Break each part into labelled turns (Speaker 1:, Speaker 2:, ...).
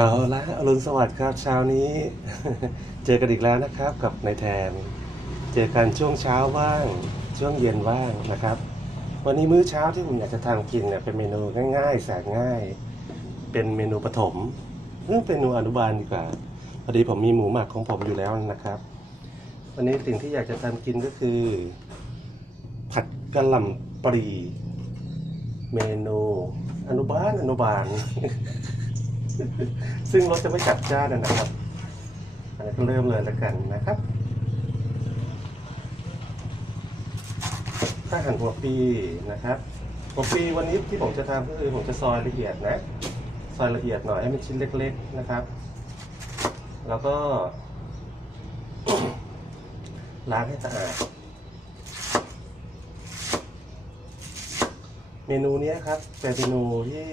Speaker 1: เอาละอรุณสวัสดิ์ครับเช้านี้ เจอกันอีกแล้วนะครับกับนายแทน เจอกันช่วงเช้าว่างช่วงเย็นว่างนะครับ วันนี้มื้อเช้าที่ผมอยากจะทำกินเนี่ยเป็นเมนูง่ายๆ แสนง่าย เป็นเมนูปฐมเรื่องเป็นเมนูอนุบาลดีกว่าพอดีผมมีหมูหมักของผมอยู่แล้วนะครับ วันนี้สิ่งที่อยากจะทำกินก็คือ ผัดกะหล่ำปลีเมนูอนุบาลอนุบาล ซึ่งรสจะไม่จัดจ้านนะครับอันนี้ก็เริ่มเลยแล้วกันนะครับ ถ้าหั่นหัวปีนะครับหัวปีวันนี้ที่ผมจะทำก็คือผมจะซอยละเอียดนะ ซอยละเอียดหน่อยให้มันชิ้นเล็ก ๆนะครับ แล้วก็ล้างให้สะอาด เมนูนี้ครับเป็นเมนูที่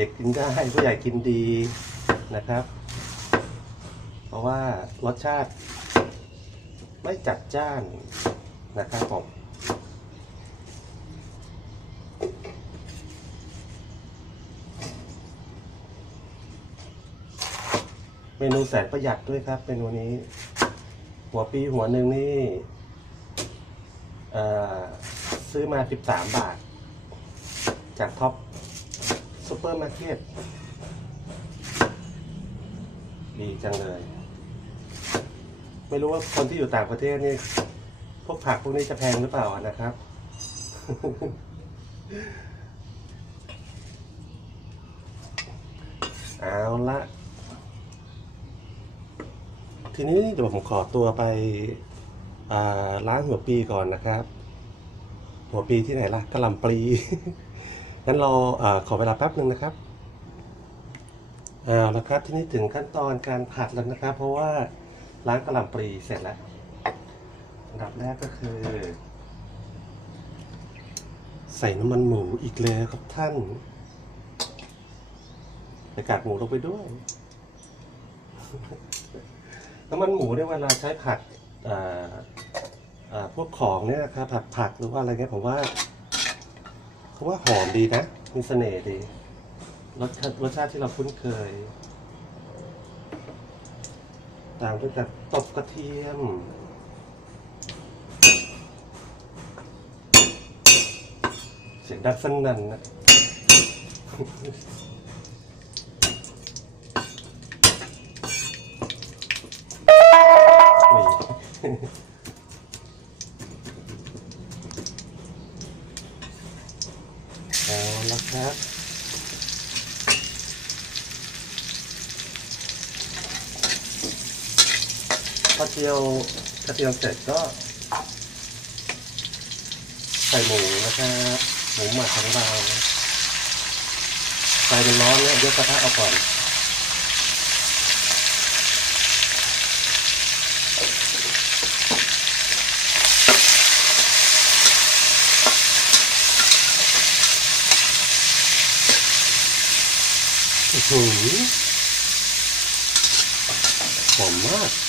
Speaker 1: เด็กกินได้ผู้ใหญ่กินดีนะครับ เพราะว่ารสชาติไม่จัดจ้านนะครับผมเมนูแสนประหยัดด้วยครับเมนูนี้ หัวปีหัวหนึ่งนี่ซื้อมา 13 บาท จากท็อป ซูเปอร์มาร์เก็ตดีจังเลย ไม่รู้ว่าคนที่อยู่ต่างประเทศนี่ พวกผักพวกนี้จะแพงหรือเปล่านะครับ เอาละ ทีนี้เดี๋ยวผมขอตัวไปอ่าล้างหัวปีก่อนนะครับ หัวปีที่ไหนล่ะกะหล่ำปลี งั้นรออาขอเวลาแป๊บหนึ่งนะครับเอาละครับที่นี้ถึงขั้นตอนการผัดแล้วนะครับ เพราะว่าล้างกระหล่ำปลีเสร็จแล้วอันดับแรกก็คือ ใส่น้ำมันหมูอีกแล้วครับท่านใส่กากหมูลงไปด้วย น้ำมันหมูเนี่ยเวลาใช้ผัดอ่าอ่าพวกของเนี่ยนะครับผัดผักหรือว่าอะไรเงี้ยผมว่า เขาว่าหอมดีนะ มีเสน่ห์ดี รสชาติรสชาติที่เราคุ้นเคย ตามด้วยกับตบกระเทียม เสียงดังสนั่นนะ แล้วครับพอเจียวกระเทียมเสร็จก็ใส่หมูนะครับหมูหมักของเราไฟเป็นร้อนเนี่ยยกกระทะเอาก่อน หือหอมมาก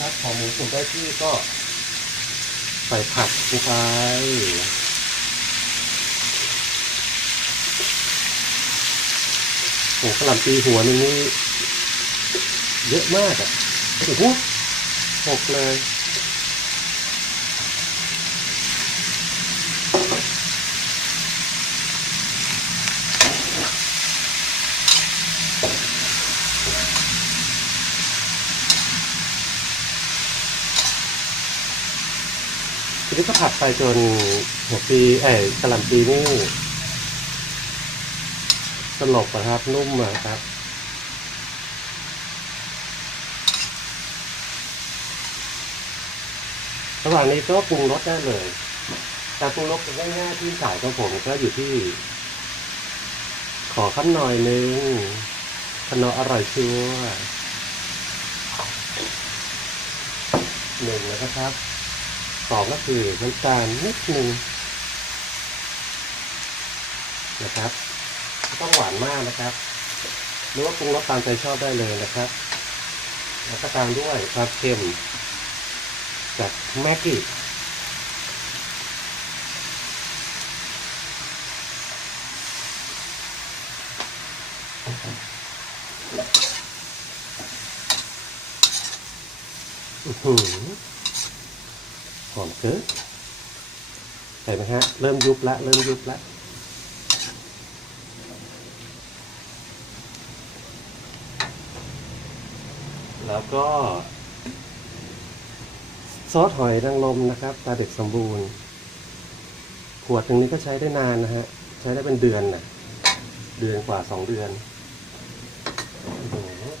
Speaker 1: อ่าแล้วครับพอหมูสุกได้ที่ก็ ใส่ผักลงไปโอ้กระหล่ำปีหัวนึงนี่เยอะมากอะโอ้โหหกเลย ทีนี้ก็ผัดไปจนหัวปีเอ้ยกระหล่ำปีนี่สลบนะครับ นุ่มอะครับระหว่างนี้ก็ปรุงรสได้เลยการปรุงรสง่ายๆที่สายของผมก็อยู่ที่ ขอขั้นหน่อยนึงขนมอร่อยชัวร์หนึ่งแล้วนะครับ สองก็คือน้ำตาลนิดนึงนะครับต้องหวานมากนะครับ หรือว่าปรุงรสตามใจชอบได้เลยนะครับ แล้วก็ตามด้วยความเค็มจากแม็กกี้อื้อ หอมเกินเห็นไหมฮะ เริ่มยุบละ เริ่มยุบละแล้วก็ซอสหอยนางรมนะครับตาเด็กสมบูรณ์ขวดหนึ่งนี้ก็ใช้ได้นานนะฮะ ใช้ได้เป็นเดือนนะเดือนกว่าสองเดือนอื้อหือ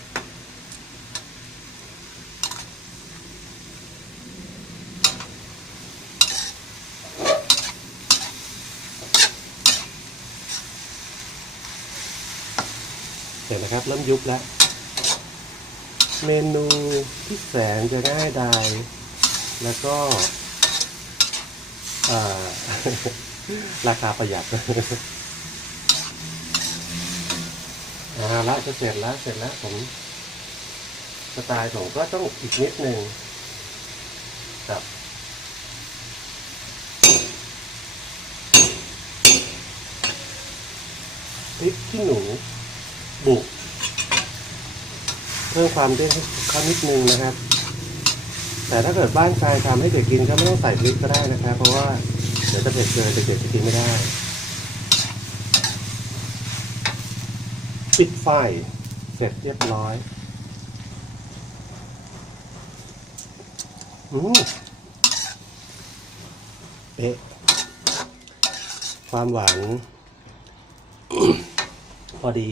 Speaker 1: เห็จนไหมครับเริ่มยุบแล้ว เมนูที่แสนจะง่ายดายแล้วก็ราคาประหยัดอ่าละจะเสร็จแล้วเสร็จแล้วผมสไตล์ผมก็ต้องอีกนิดนึงครับพริกขี้หนู บุก เพิ่มความเด้งให้เขานิดนึงนะครับ แต่ถ้าเกิดบ้านใครทำให้เด็กกินก็ไม่ต้องใส่พริกก็ได้นะครับ เพราะว่าเดี๋ยวจะเผ็ดเกินเด็กๆจะกินไม่ได้ ปิดไฟเสร็จเรียบร้อยอืมเอ๊ะความหวานพอดี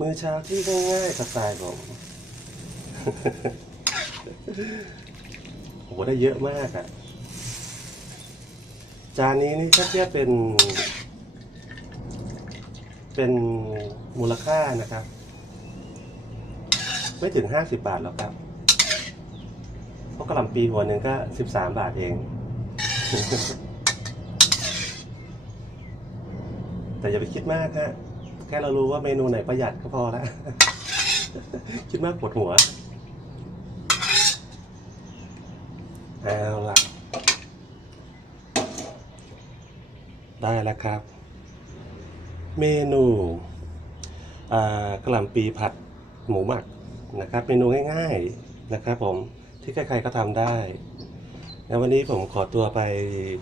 Speaker 1: มือเช้าที่ง่ายๆสไตล์ผมโหได้เยอะมากอะ่ะ จานนี้นี่ถ้าเทียบเป็น เป็นมูลค่านะครับ ไม่ถึงห้าสิบบาทหรอกครับเพราะกระหล่ำปีหัวหนึ่งก็สิบสามบาทเอง แต่อย่าไปคิดมากฮะ แค่เรารู้ว่าเมนูไหนประหยัดก็พอแล้ว คิดมากปวดหัว เอาล่ะ ได้แล้วครับ เมนูกระหล่ำปีผัดหมูหมักนะครับ เมนูง่ายๆนะครับผมที่ใครๆก็ทำได้แล้ววันนี้ผมขอตัวไป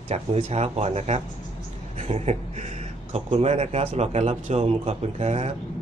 Speaker 1: จากมื้อเช้าก่อนนะครับ ขอบคุณมากนะครับสำหรับการรับชมขอบคุณครับ